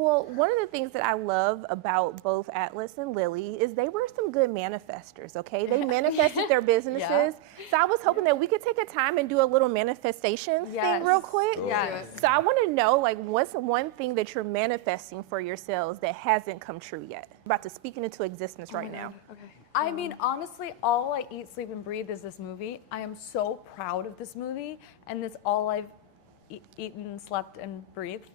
Well, one of the things that I love about both Atlas and Lily is they were some good manifestors, okay? They manifested their businesses. Yeah. So I was hoping that we could take a time and do a little manifestation thing real quick. Yes. So I want to know, like, what's one thing that you're manifesting for yourselves that hasn't come true yet? I'm about to speak it into existence right now. Okay. I mean, honestly, all I eat, sleep, and breathe is this movie. I am so proud of this movie, and that's all I've eaten, slept, and breathed.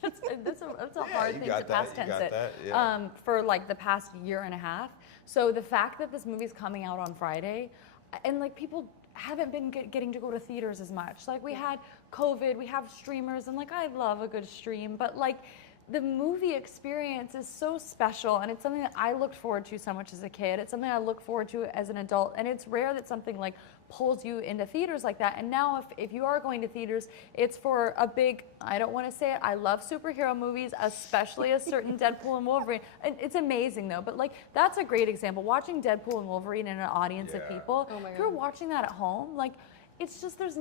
That's a hard thing to past tense it for like the past year and a half. So the fact that this movie's coming out on Friday, and like people haven't been getting to go to theaters as much. Like we had COVID, we have streamers, and like I love a good stream, but like the movie experience is so special, and it's something that I looked forward to so much as a kid. It's something I look forward to as an adult, and it's rare that something like pulls you into theaters like that. And now if you are going to theaters, it's for a big, I don't want to say it, I love superhero movies, especially a certain Deadpool and Wolverine. And it's amazing though, but like that's a great example. Watching Deadpool and Wolverine in an audience of people, if you're watching that at home, like it's just there's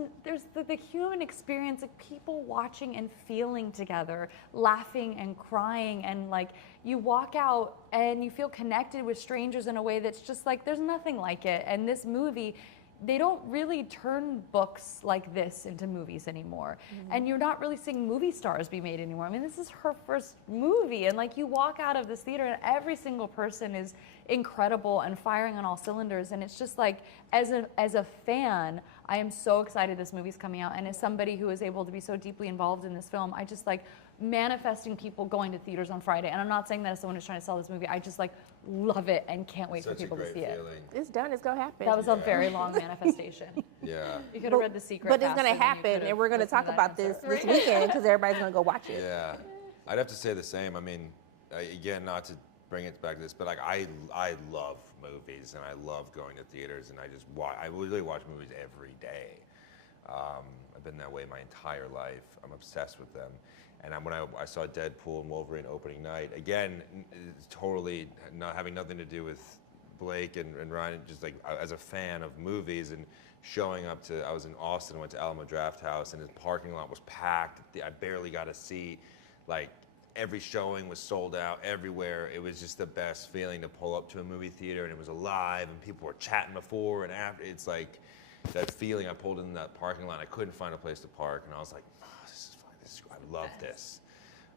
the human experience of people watching and feeling together, laughing and crying, and like you walk out and you feel connected with strangers in a way that's just like there's nothing like it. And this movie, they don't really turn books like this into movies anymore. And you're not really seeing movie stars be made anymore. I mean, this is her first movie, and like you walk out of this theater and every single person is incredible and firing on all cylinders. And it's just like, as a fan, I am so excited this movie's coming out. And as somebody who is able to be so deeply involved in this film, I just like manifesting people going to theaters on Friday. And I'm not saying that as someone who's trying to sell this movie. I just like love it and can't wait for people to see it. It's done. It's gonna happen. That was a very long manifestation. Yeah. You could have read The Secret. But it's gonna happen, and we're gonna talk about this weekend because everybody's gonna go watch it. Yeah. I'd have to say the same. I mean, again, not to bring it back to this, but like I love movies and I love going to theaters, and I literally watch movies every day. I've been that way my entire life. I'm obsessed with them. And when I saw Deadpool and Wolverine opening night, again, it's totally not having nothing to do with Blake and Ryan, just like as a fan of movies and showing up I was in Austin, went to Alamo Drafthouse, and his parking lot was packed. I barely got a seat. Like every showing was sold out everywhere. It was just the best feeling to pull up to a movie theater and it was alive and people were chatting before and after. It's like that feeling. I pulled in that parking lot, I couldn't find a place to park, and I was like, I love this.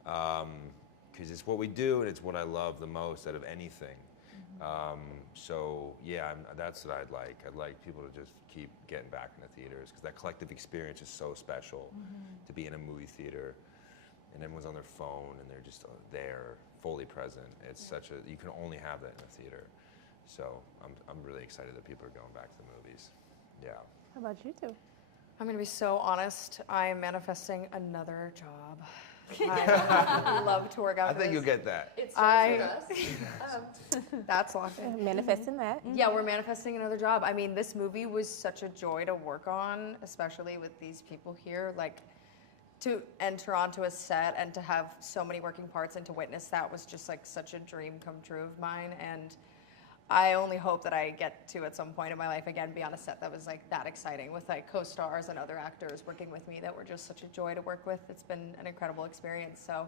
Because it's what we do and it's what I love the most out of anything. So yeah, that's what I'd like. I'd like people to just keep getting back into theaters because that collective experience is so special to be in a movie theater and everyone's on their phone and they're just there, fully present. It's you can only have that in a theater. So I'm really excited that people are going back to the movies. Yeah. How about you two? I'm going to be so honest. I am manifesting another job. I love to work out. I think you'll get that. It's That's locked in. Manifesting that. Yeah, we're manifesting another job. I mean, this movie was such a joy to work on, especially with these people here. Like, to enter onto a set and to have so many working parts and to witness that was just like such a dream come true of mine. And I only hope that I get to, at some point in my life, again, be on a set that was like that exciting with like co-stars and other actors working with me that were just such a joy to work with. It's been an incredible experience. So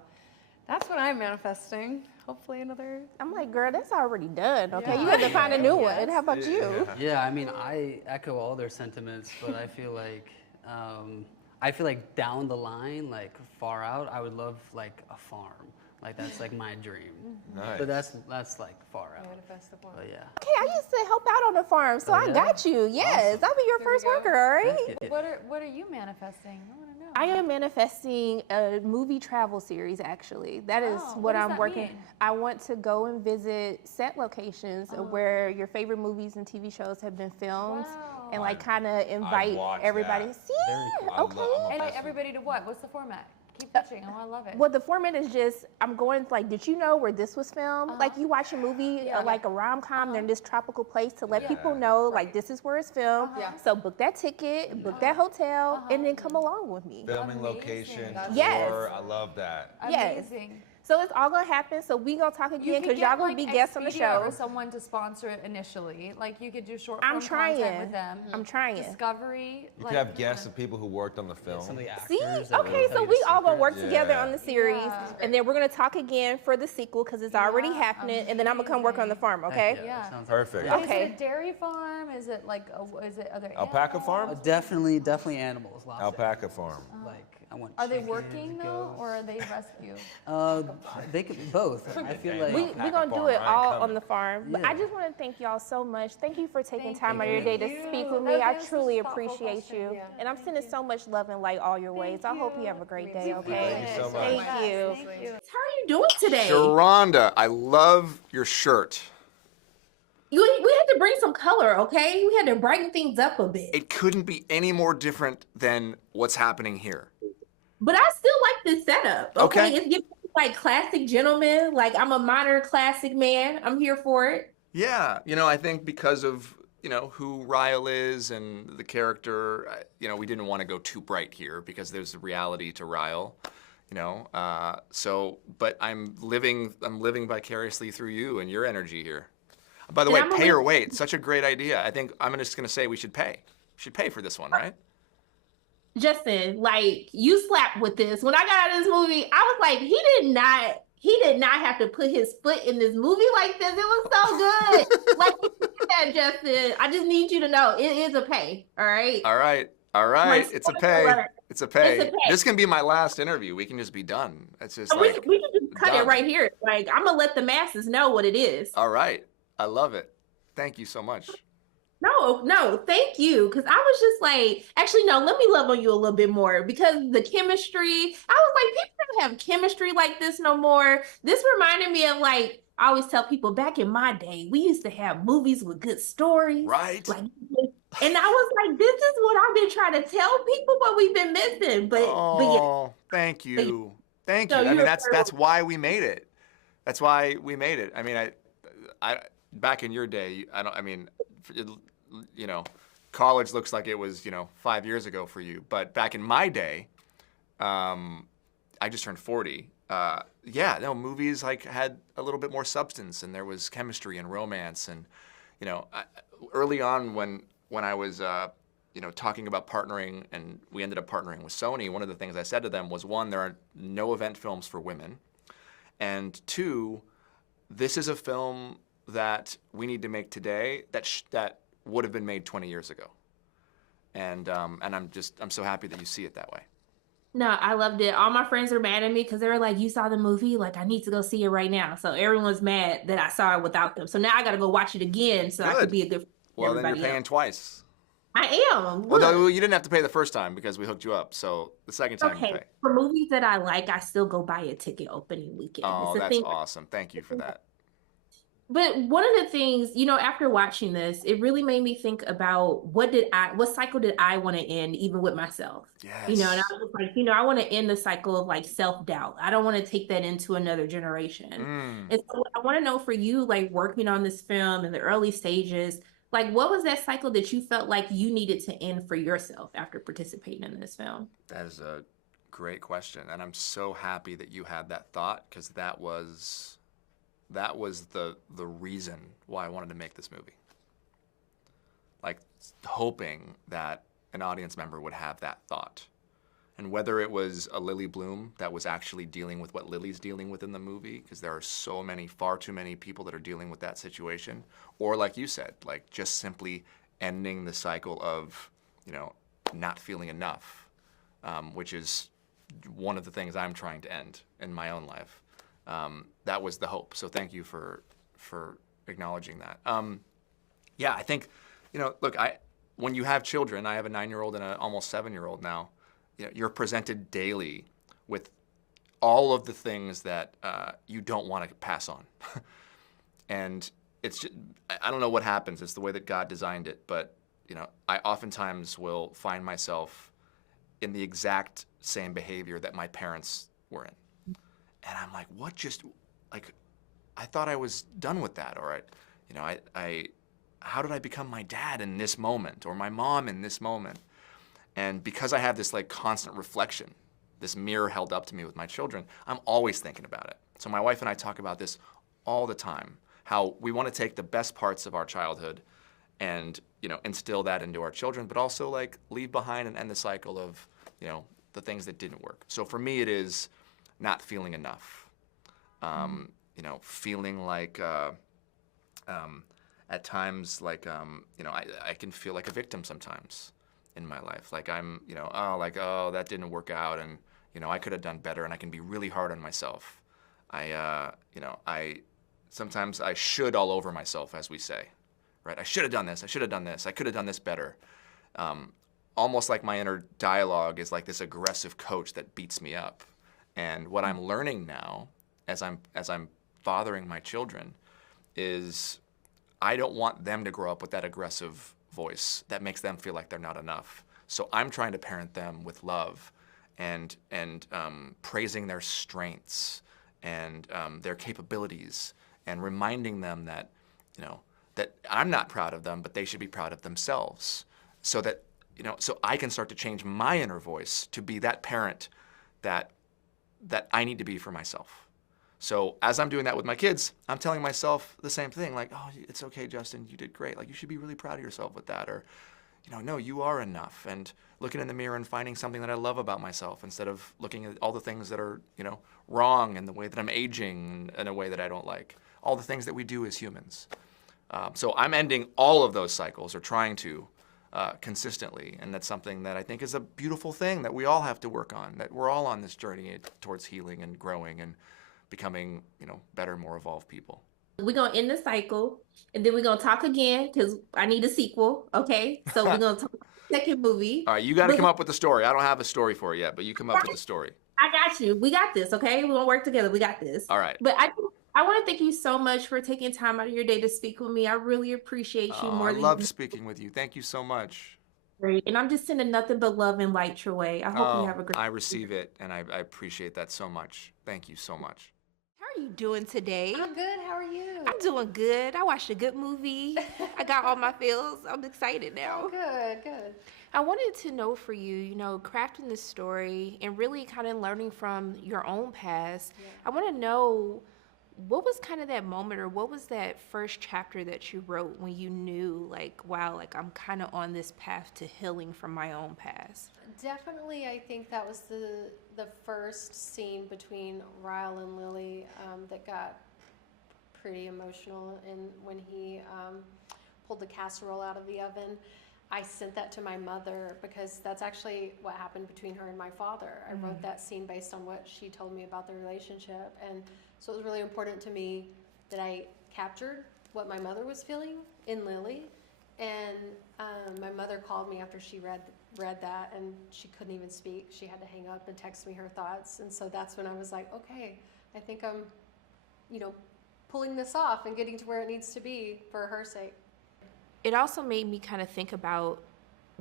that's what I'm manifesting. Hopefully another. I'm like, girl, that's already done. Okay, you have to find a new one. How about you? Yeah, I mean, I echo all their sentiments, but I feel like down the line, like far out, I would love like a farm. Like that's like my dream. Nice. But that's like far out. Manifest the farm. But yeah. Okay, I used to help out on the farm, so I got you. Yes, I'll be your first worker, all right? What are you manifesting? I want to know. I am manifesting a movie travel series, actually. That is what I'm working. Mean? I want to go and visit set locations where your favorite movies and TV shows have been filmed. And like kind of invite everybody. And invite everybody to what? What's the format? Keep pitching. Oh, I love it. Well, the format is just, I'm going like, did you know where this was filmed? Like you watch a movie, like a rom-com, they're in this tropical place to let people know, like this is where it's filmed. So book that ticket, book that hotel, and then come along with me. Filming location, Yes. tour, I love that. Yes. Amazing. So it's all gonna happen. So we gonna talk again because y'all gonna be guests on the show. Or someone to sponsor it initially. Like you could do short I'm form trying. content with them. I'm trying. Discovery. You could have guests of people who worked on the film. Some of the actors. See, that okay, will so tell we you the all gonna work secrets. together on the series, Yeah. and then we're gonna talk again for the sequel because it's already happening, and then I'm gonna come work on the farm. Heck Okay? yeah, that sounds Perfect. great. Okay. Is it a dairy farm? Is it like is it other Alpaca animals? farm? Definitely animals. Lots of Alpaca farm. Like I want. Are they chickens, working though, goats. or are they rescue? They could both. I feel like We Alpaca gonna do farm, it I ain't all coming. on the farm. But I Yeah. just want to thank y'all so much. Thank you for taking Thank time out of your day to you. speak with That me. I was truly such a thoughtful appreciate question. you, Yeah. and I'm sending so much love and light all your ways. I hope you have a great day. Okay? Thank you so much. Thank you. Thank you. How are you doing today? Sharonda, I love your shirt. We had to bring some color, okay? We had to brighten things up a bit. It couldn't be any more different than what's happening here. But I still like this setup. Okay, Okay. it's giving me like classic gentleman. Like I'm a modern classic man. I'm here for it. Yeah, I think because of, who Ryle is and the character, we didn't want to go too bright here because there's a reality to Ryle, but I'm living vicariously through you and your energy here. By the And way, I'm a pay or little- wait, such a great idea. I think I'm just going to say we should pay. We should pay for this one, right? Justin, like you slapped with this. When I got out of this movie, I was like, he did not have to put his foot in this movie like this. It was so good. Like you said, Justin, I just need you to know it is a pay. All right. All right. It's a spoiler pay. alert. It's a pay. It's a pay. This can be my last interview. We can just be done. It's just we like, can just cut done. it right here. Like I'm gonna let the masses know what it is. all right. I love it. Thank you so much. No, thank you. Because I was just like, actually, no, let me love on you a little bit more because the chemistry, I was like, people don't have chemistry like this no more. This reminded me of like, I always tell people back in my day, we used to have movies with good stories. Right? Like, and I was like, this is what I've been trying to tell people what we've been missing. But yeah. Oh, thank you. Thank you. No, I mean, you're that's why we made it. That's why we made it. I mean, I back in your day, college looks like it was, 5 years ago for you. But back in my day, I just turned 40. Movies like had a little bit more substance, and there was chemistry and romance, and early on when I was talking about partnering, and we ended up partnering with Sony. One of the things I said to them was, one, there are no event films for women, and two, this is a film that we need to make today that would have been made 20 years ago, and I'm so happy that you see it that way. No, I loved it. All my friends are mad at me because they were like, you saw the movie? Like, I need to go see it right now. So everyone's mad that I saw it without them. So now I got to go watch it again so I can Good. be a good friend to Well, then you're everybody paying else. twice. I am. Well, Look. no, you didn't have to pay the first time because we hooked you up. So the second time you Okay, pay. for movies that I like, I still go buy a ticket opening weekend. Oh, It's a that's thing. awesome. Thank you for that. But one of the things, after watching this, it really made me think about what cycle did I want to end, even with myself? Yes. And I was like, I want to end the cycle of like self-doubt. I don't want to take that into another generation. Mm. And so I want to know for you, like working on this film in the early stages, like what was that cycle that you felt like you needed to end for yourself after participating in this film? That is a great question. And I'm so happy that you had that thought because that was the reason why I wanted to make this movie. Like hoping that an audience member would have that thought. And whether it was a Lily Bloom that was actually dealing with what Lily's dealing with in the movie, because there are far too many people that are dealing with that situation, or like you said, like just simply ending the cycle of, not feeling enough, which is one of the things I'm trying to end in my own life. That was the hope. So thank you for acknowledging that. I think, look, when you have children, I have a 9-year-old and an almost 7-year-old now. You're presented daily with all of the things that you don't want to pass on, and it's just, I don't know what happens. It's the way that God designed it, but I oftentimes will find myself in the exact same behavior that my parents were in. And I'm like, I thought I was done with that, or how did I become my dad in this moment, or my mom in this moment? And because I have this like constant reflection this mirror held up to me with my children, I'm always thinking about it. So my wife and I talk about this all the time, how we want to take the best parts of our childhood and, you know, instill that into our children, but also like leave behind and end the cycle of, you know, the things that didn't work. So for me, it is not feeling enough. You know, feeling like at times, like, you know, I can feel like a victim sometimes in my life. Like I'm, you know, oh, that didn't work out, and, you know, I could have done better, and I can be really hard on myself. You know, sometimes I should all over myself, as we say, right? I should have done this, I should have done this, I could have done this better. Almost like my inner dialogue is like this aggressive coach that beats me up. And what I'm learning now, as I'm fathering my children, is I don't want them to grow up with that aggressive voice that makes them feel like they're not enough. So I'm trying to parent them with love and praising their strengths and their capabilities, and reminding them that, you know, that I'm not proud of them, but they should be proud of themselves, so that, you know, so I can start to change my inner voice to be that parent that I need to be for myself. So as I'm doing that with my kids, I'm telling myself the same thing, like, oh, it's okay, Justin, you did great. Like, you should be really proud of yourself with that. Or, you know, no, you are enough. And looking in the mirror and finding something that I love about myself, instead of looking at all the things that are, you know, wrong, and the way that I'm aging in a way that I don't like. All the things that we do as humans. So I'm ending all of those cycles, or trying to, consistently, and that's something that I think is a beautiful thing that we all have to work on, that we're all on this journey towards healing and growing and becoming, you know, better, more evolved people. We're going to end the cycle, and then we're going to talk again, because I need a sequel, okay? So we're going to talk about the second movie. All right, you got to come up with the story. I don't have a story for it yet, but you come up with the story. I got you. We got this, okay? We're going to work together. We got this. All right. But I want to thank you so much for taking time out of your day to speak with me. I really appreciate you more I than love speaking with you. Thank you so much. great. And I'm just sending nothing but love and light your way. I hope you have a great I receive it, and I appreciate that so much. Thank you so much. How are you doing today? I'm good. How are you? I'm doing good. I watched a good movie. I got all my feels. I'm excited now. Oh, good, good. I wanted to know for you, you know, crafting this story and really kind of learning from your own past. Yeah. I want to know, what was kind of that moment, or what was that first chapter that you wrote when you knew, like, wow, like I'm kind of on this path to healing from my own past? Definitely, I think that was the first scene between Ryle and Lily that got pretty emotional. And when he pulled the casserole out of the oven, I sent that to my mother, because that's actually what happened between her and my father. I wrote that scene based on what she told me about their relationship. And so it was really important to me that I captured what my mother was feeling in Lily. And my mother called me after she read that, and she couldn't even speak. She had to hang up and text me her thoughts. And so that's when I was like, okay, I think I'm, you know, pulling this off and getting to where it needs to be for her sake. It also made me kind of think about,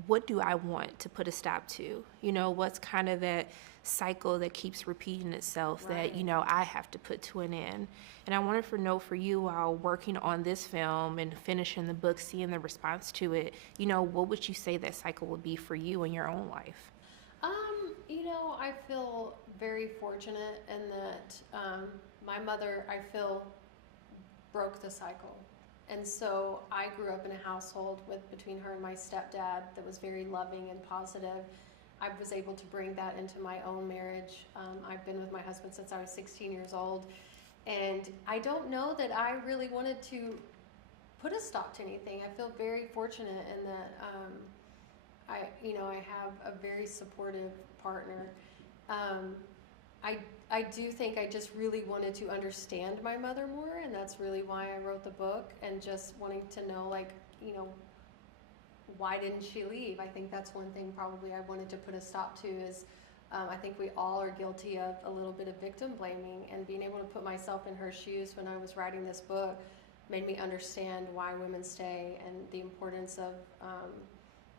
what do I want to put a stop to? You know, what's kind of that cycle that keeps repeating itself, that, you know, I have to put to an end. And I wanted to know for you, while working on this film and finishing the book, seeing the response to it, you know, what would you say that cycle would be for you in your own life? You know, I feel very fortunate in that my mother, I feel, broke the cycle. And so I grew up in a household between her and my stepdad that was very loving and positive. I was able to bring that into my own marriage. I've been with my husband since I was 16 years old. And I don't know that I really wanted to put a stop to anything. I feel very fortunate in that I have a very supportive partner. I do think I just really wanted to understand my mother more, and that's really why I wrote the book, and just wanting to know, like, you know, why didn't she leave? I think that's one thing probably I wanted to put a stop to is I think we all are guilty of a little bit of victim blaming, and being able to put myself in her shoes when I was writing this book made me understand why women stay, and the importance of,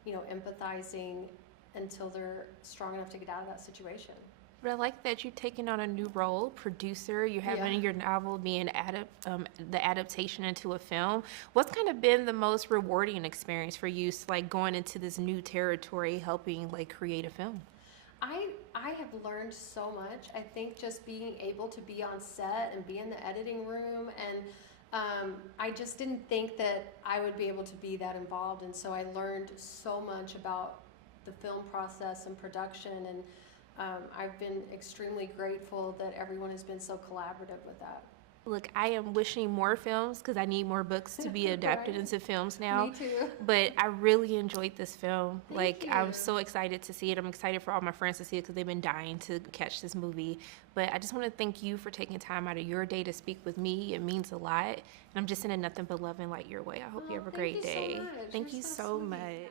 empathizing until they're strong enough to get out of that situation. But I like that you're taking on a new role, producer. You're having your novel being the adaptation into a film. What's kind of been the most rewarding experience for you, like going into this new territory, helping like create a film? I I have learned so much. I think just being able to be on set and be in the editing room, and I just didn't think that I would be able to be that involved. And so I learned so much about the film process and production, and I've been extremely grateful that everyone has been so collaborative with that. Look, I am wishing more films because I need more books to be adapted Right. into films now. Me too. But I really enjoyed this film. Thank I'm you. so excited to see it. I'm excited for all my friends to see it because they've been dying to catch this movie. But I just want to thank you for taking time out of your day to speak with me. It means a lot. And I'm just sending nothing but love and light your way. I hope you have a great day. Thank you so much. Thank You're you so so sweet. much.